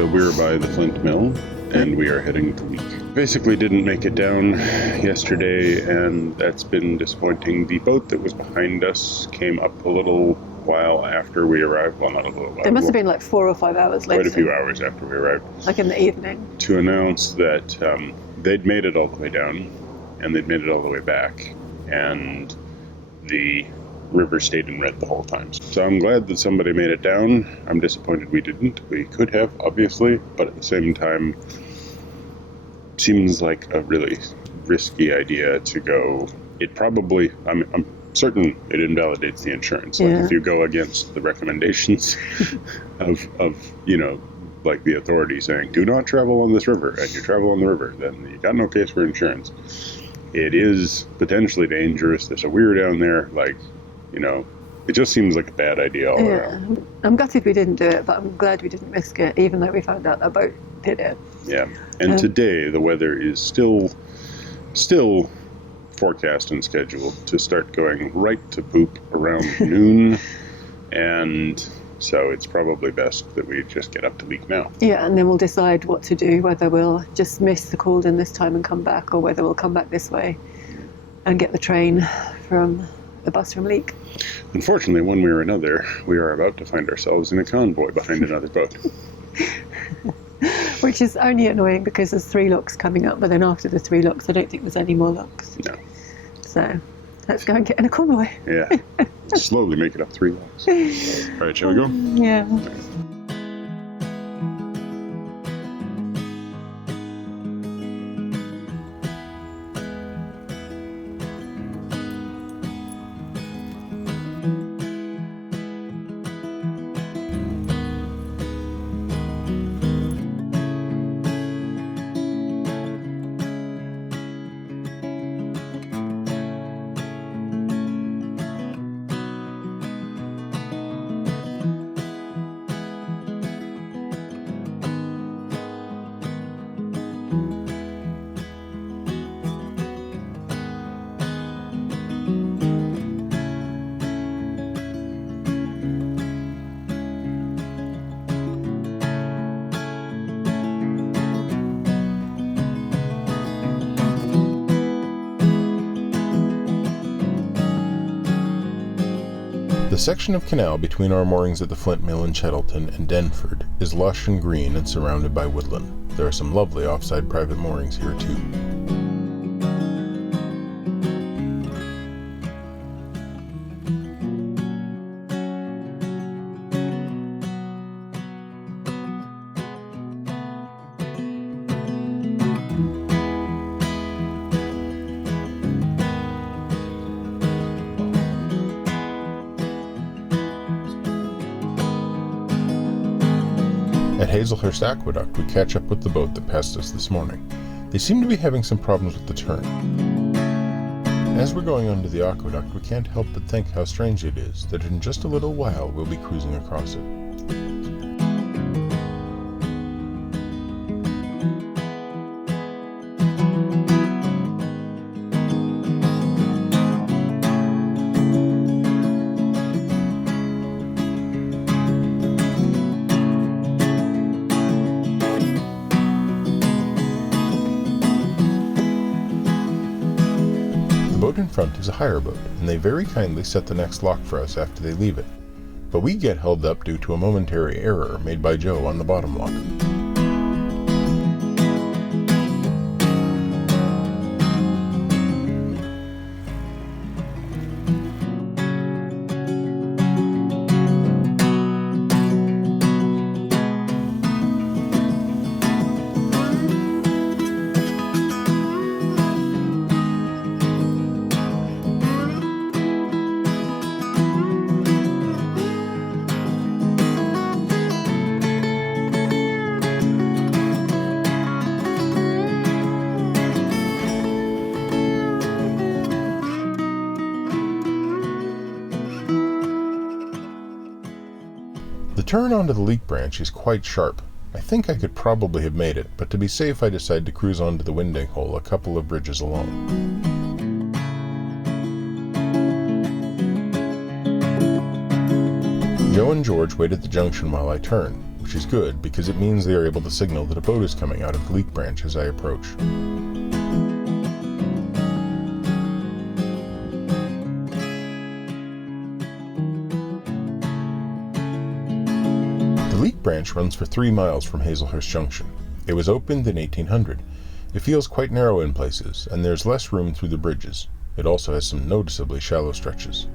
So we're by the Flint Mill, and we are heading to Leek. Basically didn't make it down yesterday, and that's been disappointing. The boat that was behind us came up a little while after we arrived. Well, not a little while. It must have been like 4 or 5 hours later. Quite a few hours after we arrived. Like in the evening. To announce that they'd made it all the way down, and they'd made it all the way back, and the river stayed in red the whole time. So I'm glad that somebody made it down. I'm disappointed we didn't. We could have, obviously, but at the same time, seems like a really risky idea to go. It probably, I'm certain it invalidates the insurance. Like if you go against the recommendations of like the authority saying, do not travel on this river, and you travel on the river, then you got no case for insurance. It is potentially dangerous. There's a weir down there, it just seems like a bad idea all around. I'm gutted we didn't do it, but I'm glad we didn't risk it, even though we found out that boat did it. Yeah, and today the weather is still forecast and scheduled to start going right to poop around noon, and so it's probably best that we just get up to Leek now. Yeah, and then we'll decide what to do, whether we'll just miss the Caldon this time and come back, or whether we'll come back this way and get the train from the bus from Leek. Unfortunately, one way or another, we are about to find ourselves in a convoy behind another boat. Which is only annoying because there's 3 locks coming up, but then after the 3 locks, I don't think there's any more locks. No. So, let's go and get in a convoy. Yeah. Slowly make it up 3 locks. All right, shall we go? Yeah. The section of canal between our moorings at the Flint Mill in Chettleton and Denford is lush and green and surrounded by woodland. There are some lovely offside private moorings here too. At Hazlehurst Aqueduct, we catch up with the boat that passed us this morning. They seem to be having some problems with the turn. As we're going under the aqueduct, we can't help but think how strange it is that in just a little while we'll be cruising across it. The boat in front is a hire boat, and they very kindly set the next lock for us after they leave it. But we get held up due to a momentary error made by Joe on the bottom lock. The turn onto the Leek Branch is quite sharp. I think I could probably have made it, but to be safe I decide to cruise onto the winding hole a couple of bridges along. Joe and George wait at the junction while I turn, which which is good because it means they are able to signal that a boat is coming out of the Leek Branch as I approach. The Leek Branch runs for 3 miles from Hazlehurst Junction. It was opened in 1800. It feels quite narrow in places, and there's less room through the bridges. It also has some noticeably shallow stretches.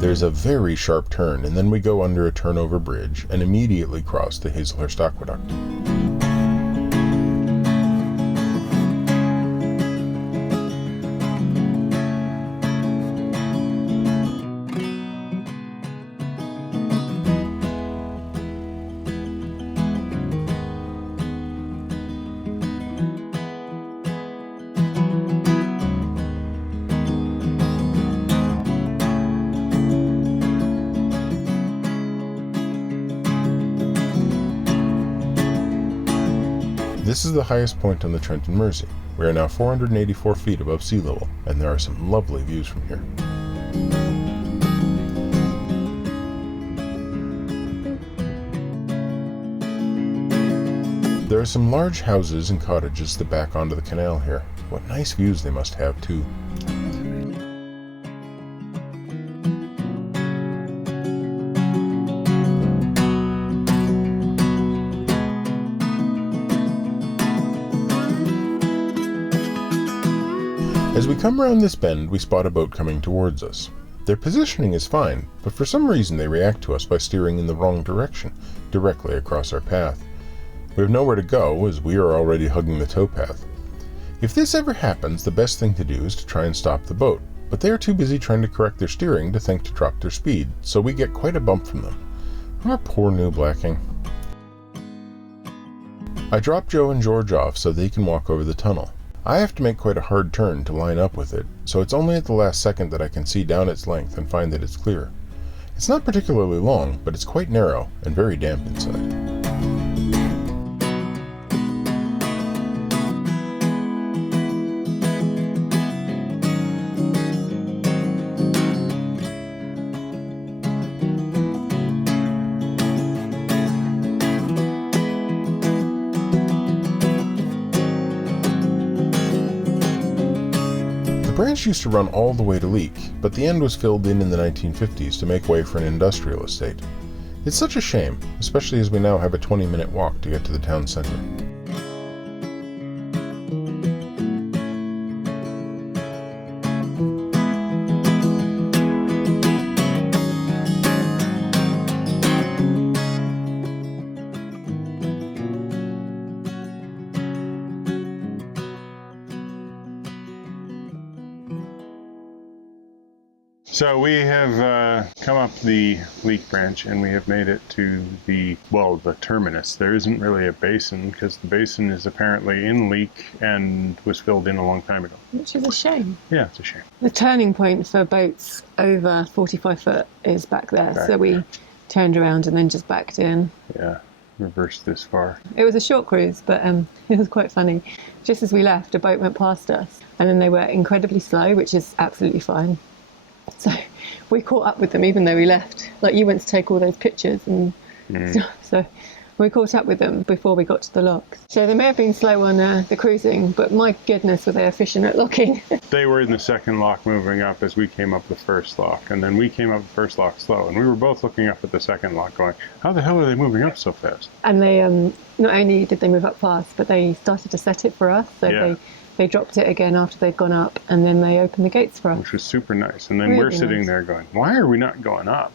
There's a very sharp turn, and then we go under a turnover bridge and immediately cross the Hazlehurst Aqueduct. This is the highest point on the Trent and Mersey. We are now 484 feet above sea level, and there are some lovely views from here. There are some large houses and cottages that back onto the canal here. What nice views they must have, too. As we come around this bend, we spot a boat coming towards us. Their positioning is fine, but for some reason they react to us by steering in the wrong direction, directly across our path. We have nowhere to go, as we are already hugging the towpath. If this ever happens, the best thing to do is to try and stop the boat, but they are too busy trying to correct their steering to think to drop their speed, so we get quite a bump from them. Our poor new blacking. I drop Joe and George off so they can walk over the tunnel. I have to make quite a hard turn to line up with it, so it's only at the last second that I can see down its length and find that it's clear. It's not particularly long, but it's quite narrow and very damp inside. The branch used to run all the way to Leek, but the end was filled in the 1950s to make way for an industrial estate. It's such a shame, especially as we now have a 20-minute walk to get to the town centre. So we have come up the Leek Branch and we have made it to the terminus. There isn't really a basin because the basin is apparently in Leek and was filled in a long time ago. Which is a shame. Yeah, it's a shame. The turning point for boats over 45 foot is back there. So we turned around and then just backed in. Yeah, reversed this far. It was a short cruise, but it was quite funny. Just as we left, a boat went past us and then they were incredibly slow, which is absolutely fine. So we caught up with them even though we left. Like, you went to take all those pictures and stuff. So we caught up with them before we got to the locks. So they may have been slow on the cruising, but my goodness, were they efficient at locking. They were in the second lock moving up as we came up the first lock. And then we came up the first lock slow. And we were both looking up at the second lock going, how the hell are they moving up so fast? And they, not only did they move up fast, but they started to set it for us. So they dropped it again after they'd gone up, and then they opened the gates for us. Which was super nice. And then Really we're sitting nice. there going, why are we not going up?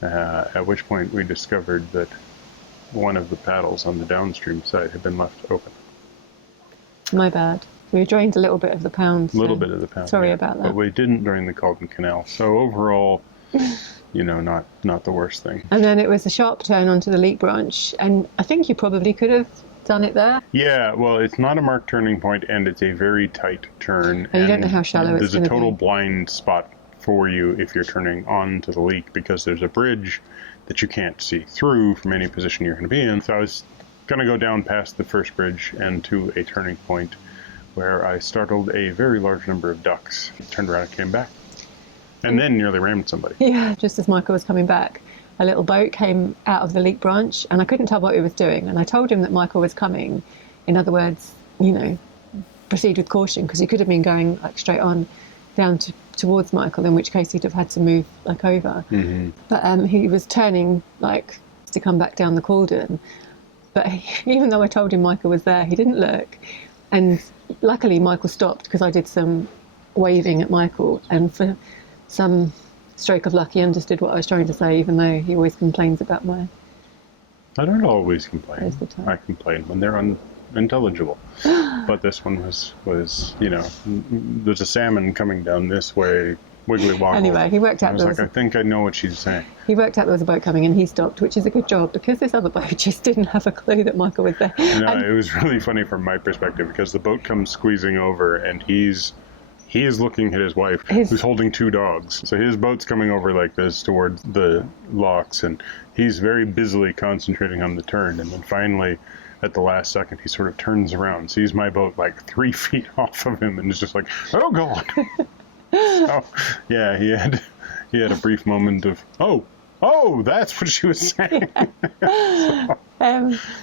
At which point we discovered that one of the paddles on the downstream side had been left open. My bad. We drained a little bit of the pound. A little bit of the pound. Sorry about that. But we didn't during the Caldon Canal. So overall, not the worst thing. And then it was a sharp turn onto the Leek Branch, and I think you probably could have done it there. Yeah, well, it's not a marked turning point, and it's a very tight turn. And you don't know how shallow it's There's going a to be. total blind spot for you if you're turning onto the Leek, because there's a bridge that you can't see through from any position you're going to be in. So I was going to go down past the first bridge and to a turning point where I startled a very large number of ducks. Turned around and came back. And then nearly rammed somebody. Yeah, just as Michael was coming back, a little boat came out of the Leek Branch, and I couldn't tell what it was doing. And I told him that Michael was coming. In other words, you know, proceed with caution, because he could have been going like straight on down towards Michael, in which case he'd have had to move like over. Mm-hmm. But he was turning like to come back down the Caldon. But even though I told him Michael was there, he didn't look. And luckily Michael stopped, because I did some waving at Michael, and for some stroke of luck he understood what I was trying to say, even though he always complains about my... I don't always complain. There's the time. I complain when they're unintelligible. But this one was, you know, there's a salmon coming down this way, wiggly woggle. Anyway, he worked out I was like, I think I know what she's saying. He worked out there was a boat coming, and he stopped, which is a good job, because this other boat just didn't have a clue that Michael was there. No, it was really funny from my perspective, because the boat comes squeezing over, and he is looking at his wife, who's holding two dogs. So his boat's coming over like this towards the locks, and he's very busily concentrating on the turn. And then finally, at the last second, he sort of turns around, sees my boat like 3 feet off of him, and is just like, "Oh God!" So yeah, he had a brief moment of, oh, that's what she was saying.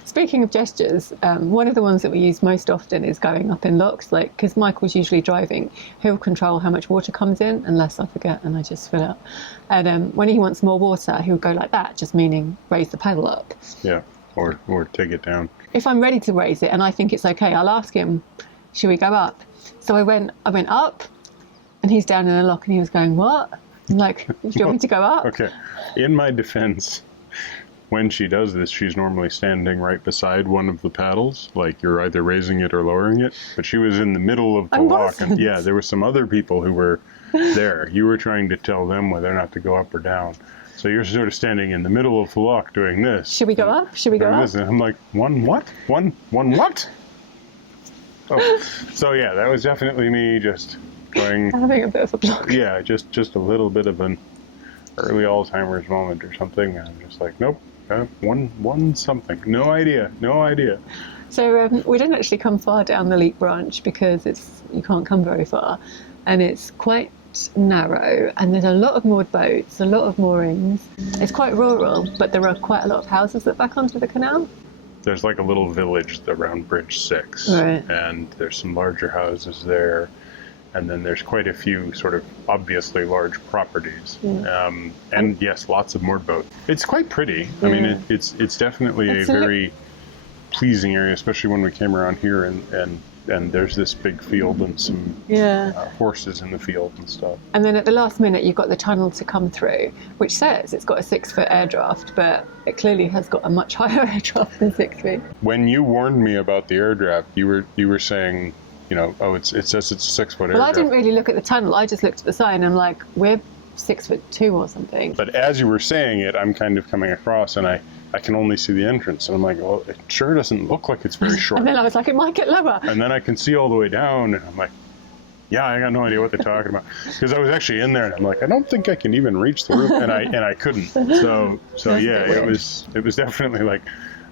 Speaking of gestures, one of the ones that we use most often is going up in locks, like, because Michael's usually driving, he'll control how much water comes in, unless I forget and I just fill up. And when he wants more water, he'll go like that, just meaning raise the paddle up. Yeah, or take it down. If I'm ready to raise it and I think it's okay, I'll ask him, should we go up? So I went up, and he's down in the lock, and he was going, what? I'm like, do you want me to go up? Okay, in my defense, when she does this, she's normally standing right beside one of the paddles, like you're either raising it or lowering it. But she was in the middle of the lock, and yeah, there were some other people who were there. You were trying to tell them whether or not to go up or down. So you're sort of standing in the middle of the lock doing this. Should we go up? Should we go up? And I'm like, one what? One what? Oh, so yeah, that was definitely me just going... Having a bit of a block. Yeah, just a little bit of an early Alzheimer's moment or something. And I'm just like, nope, one something. No idea. So we didn't actually come far down the Leek Branch, because you can't come very far. And it's quite narrow, and there's a lot of moored boats, a lot of moorings. It's quite rural, but there are quite a lot of houses that back onto the canal. There's like a little village around Bridge 6. Right. And there's some larger houses there. And then there's quite a few sort of obviously large properties. Yeah. And yes, lots of moored boats. It's quite pretty. Yeah. I mean, it's definitely a very pleasing area, especially when we came around here and there's this big field and some horses in the field and stuff. And then at the last minute, you've got the tunnel to come through, which says it's got a 6-foot air draft, but it clearly has got a much higher air draft than 6 feet. When you warned me about the air draft, you were saying, you know, it says it's a 6-foot air draft. Well, I didn't really look at the tunnel. I just looked at the sign, and I'm like, we're 6'2" or something. But as you were saying it, I'm kind of coming across, and I can only see the entrance. And I'm like, well, it sure doesn't look like it's very short. And then I was like, it might get lower. And then I can see all the way down, and I'm like, yeah, I got no idea what they're talking about. Because I was actually in there, and I'm like, I don't think I can even reach the roof, and I couldn't. So yeah, it was definitely like,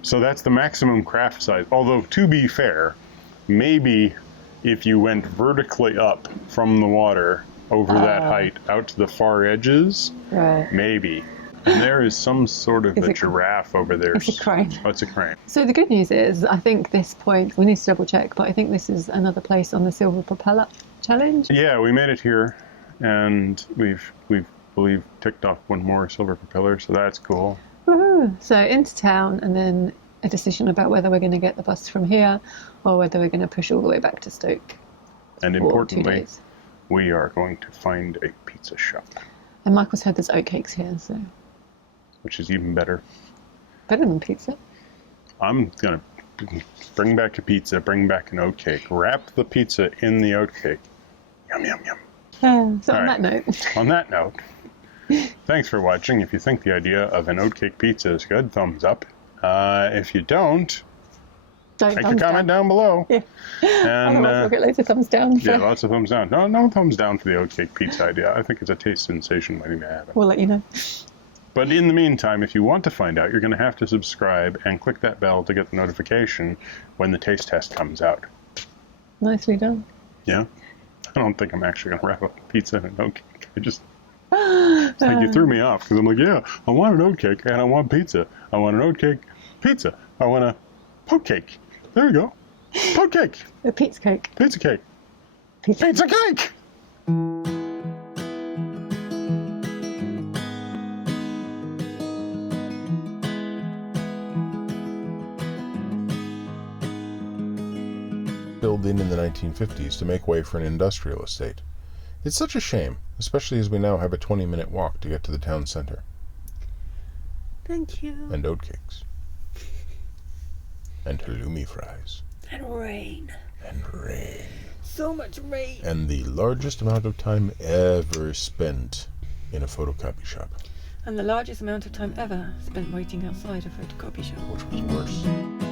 so that's the maximum craft size. Although, to be fair, maybe if you went vertically up from the water over that height out to the far edges, right, maybe. And there is some sort of a giraffe over there. It's a crane. Oh, it's a crane. So the good news is, I think this point, we need to double check, but I think this is another place on the Silver Propeller challenge. Yeah, we made it here, and we've ticked off one more Silver Propeller, so that's cool. Woohoo! So into town, and then a decision about whether we're going to get the bus from here or whether we're going to push all the way back to Stoke. And importantly, we are going to find a pizza shop. And Michael's heard there's oatcakes here, so... Which is even better. Better than pizza. I'm going to bring back a pizza, bring back an oatcake, wrap the pizza in the oatcake. Yum, yum, yum. So on that note... On that note, thanks for watching. If you think the idea of an oatcake pizza is good, thumbs up. If you don't make a comment down below. Yeah. And otherwise we'll get loads of thumbs down. Yeah, lots of thumbs down. No thumbs down for the oatcake pizza idea. I think it's a taste sensation waiting to happen. We'll let you know. But in the meantime, if you want to find out, you're going to have to subscribe and click that bell to get the notification when the taste test comes out. Nicely done. Yeah? I don't think I'm actually going to wrap up a pizza in an oatcake. It's like you threw me off because I'm like, yeah, I want an oatcake and I want pizza. I want an oatcake, pizza. I want a poke cake. There we go. Poke cake. A pizza cake. Pizza cake. Pizza cake! Filled in the 1950s to make way for an industrial estate. It's such a shame, especially as we now have a 20-minute walk to get to the town center. Thank you. And oatcakes. And halloumi fries. And rain. And rain. So much rain. And the largest amount of time ever spent in a photocopy shop. And the largest amount of time ever spent waiting outside a photocopy shop. Which was worse.